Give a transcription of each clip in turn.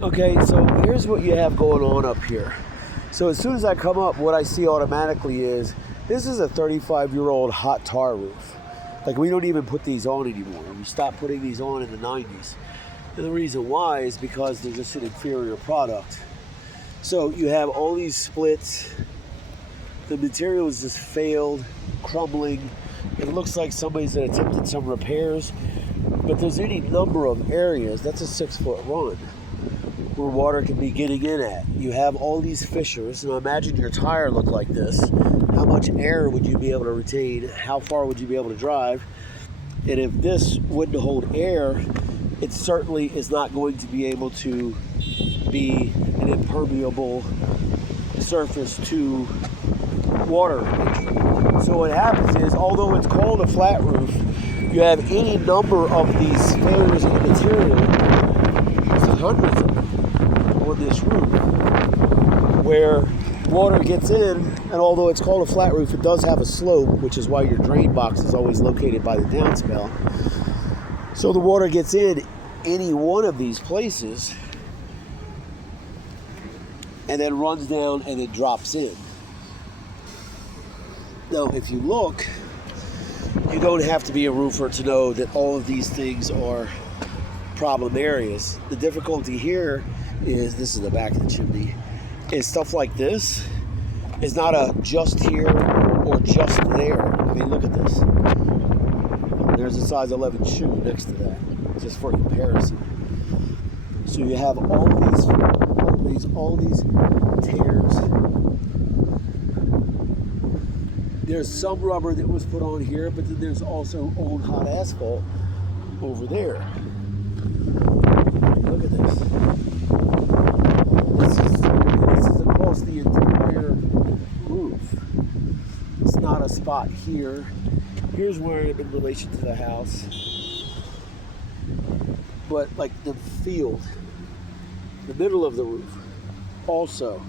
Okay, so here's what you have going on up here. So as soon as I come up, what I see automatically is this is a 35-year-old hot tar roof. Like, we don't even put these on anymore. We stopped putting these on in the 90s. And the reason why is because they're just an inferior product. So you have all these splits. The material has just failed, crumbling. It looks like somebody's attempted some repairs. But there's any number of areas, that's a 6-foot run, where water can be getting in at. You have all these fissures. Now imagine your tire looked like this. How much air would you be able to retain? How far would you be able to drive? And if this wouldn't hold air, it certainly is not going to be able to be an impermeable surface to water entry. So what happens is, although it's called a flat roof, you have any number of these failures in the material. There's hundreds of them on this roof where water gets in, and although it's called a flat roof, it does have a slope, which is why your drain box is always located by the downspout. So the water gets in any one of these places and then runs down and then drops in. Now, if you look, you don't have to be a roofer to know that all of these things are problem areas. The difficulty here is, this is the back of the chimney, is stuff like this is not a just here or just there. I mean, look at this. There's a size 11 shoe next to that, just for comparison. So you have all these tears. There's some rubber that was put on here, but then there's also old hot asphalt over there. Look at this. This is across the entire roof. It's not a spot here. Here's where I'm in relation to the house. But like the field, the middle of the roof, also.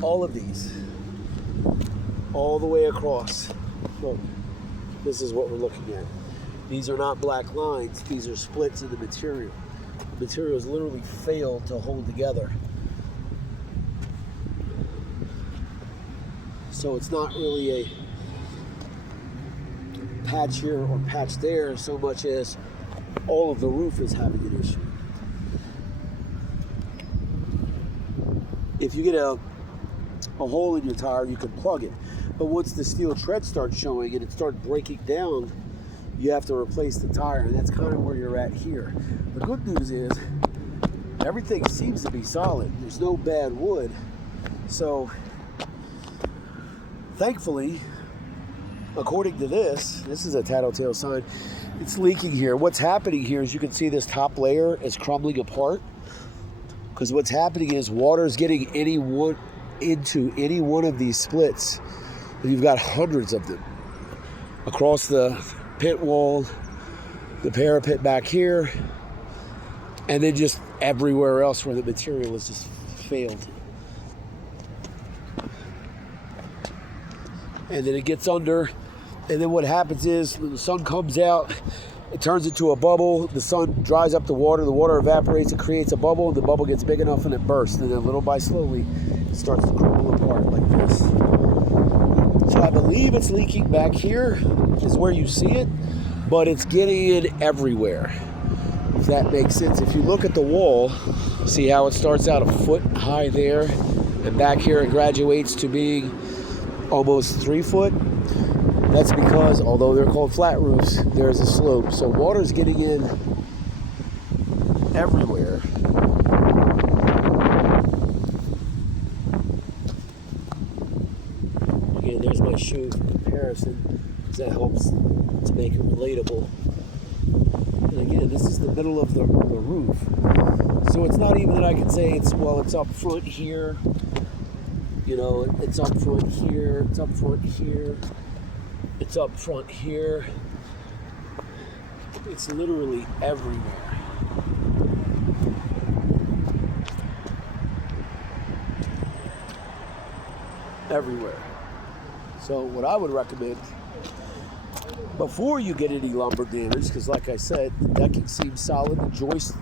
All of these. All the way across. Look, this is what we're looking at. These are not black lines, these are splits in the material. The material has literally failed to hold together. So it's not really a patch here or patch there so much as all of the roof is having an issue. If you get a hole in your tire, you can plug it. But once the steel tread starts showing and it starts breaking down, you have to replace the tire, and that's kind of where you're at here. The good news is everything seems to be solid. There's no bad wood. So thankfully, according to this is a tattletale sign, it's leaking here. What's happening here is you can see this top layer is crumbling apart, because what's happening is water is getting into any one of these splits. You've got hundreds of them across the pit wall, the parapet back here, and then just everywhere else where the material has just failed. And then it gets under, and then what happens is when the sun comes out, it turns into a bubble. The sun dries up the water evaporates, it creates a bubble, and the bubble gets big enough and it bursts, and then little by slowly it starts to crumble apart like this. So I believe it's leaking back here is where you see it, but it's getting in everywhere, if that makes sense. If you look at the wall, see how it starts out a foot high there, and back here it graduates to being almost 3 foot. That's because, although they're called flat roofs, there's a slope. So water's getting in everywhere. Again, there's my shoe for comparison, because that helps to make it relatable. And again, this is the middle of the roof. So it's not even that I can say it's up front here. You know, it's up front here, it's up front here, it's up front here. It's literally everywhere. Everywhere. So what I would recommend, before you get any lumber damage, because like I said, the decking seems solid, the joists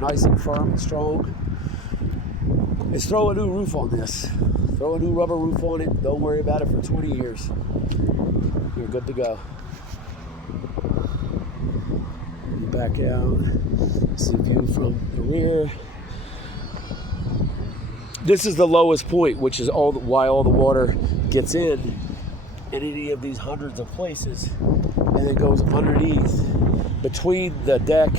nice and firm and strong. Is throw a new roof on this. Throw a new rubber roof on it. Don't worry about it for 20 years. You're good to go. Back out. See view from the rear. This is the lowest point, which is why all the water gets in any of these hundreds of places, and it goes underneath, between the deck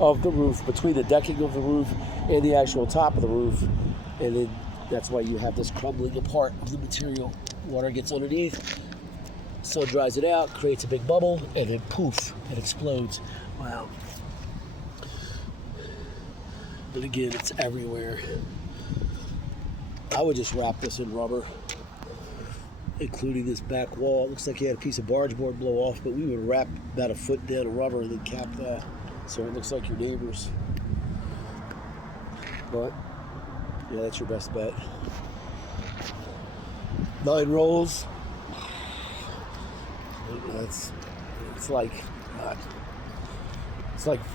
of the roof, between the decking of the roof and the actual top of the roof, and then that's why you have this crumbling apart of the material. Water gets underneath, sun dries it out, creates a big bubble, and then poof, it explodes. Wow. And again, it's everywhere. I would just wrap this in rubber, including this back wall. It looks like you had a piece of barge board blow off, but we would wrap about a foot down of rubber and then cap that so it looks like your neighbor's. But yeah, that's your best bet. 9 rolls. It's like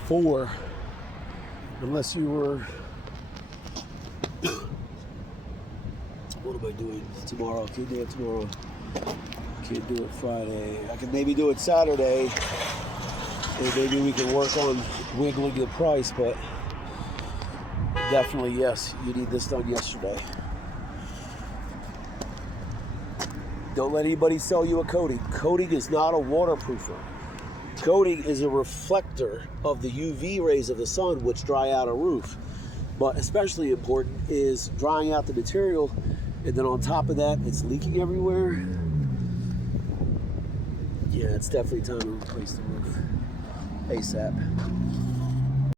4, unless you were. What am I doing tomorrow? Can't do it tomorrow. Can't do it Friday. I can maybe do it Saturday, and maybe we can work on wiggling the price, but definitely yes, you need this done yesterday. Don't let anybody sell you a coating. Coating is not a waterproofer. Coating is a reflector of the UV rays of the sun, which dry out a roof. But especially important is drying out the material, and then on top of that, it's leaking everywhere. Yeah, it's definitely time to replace the roof ASAP.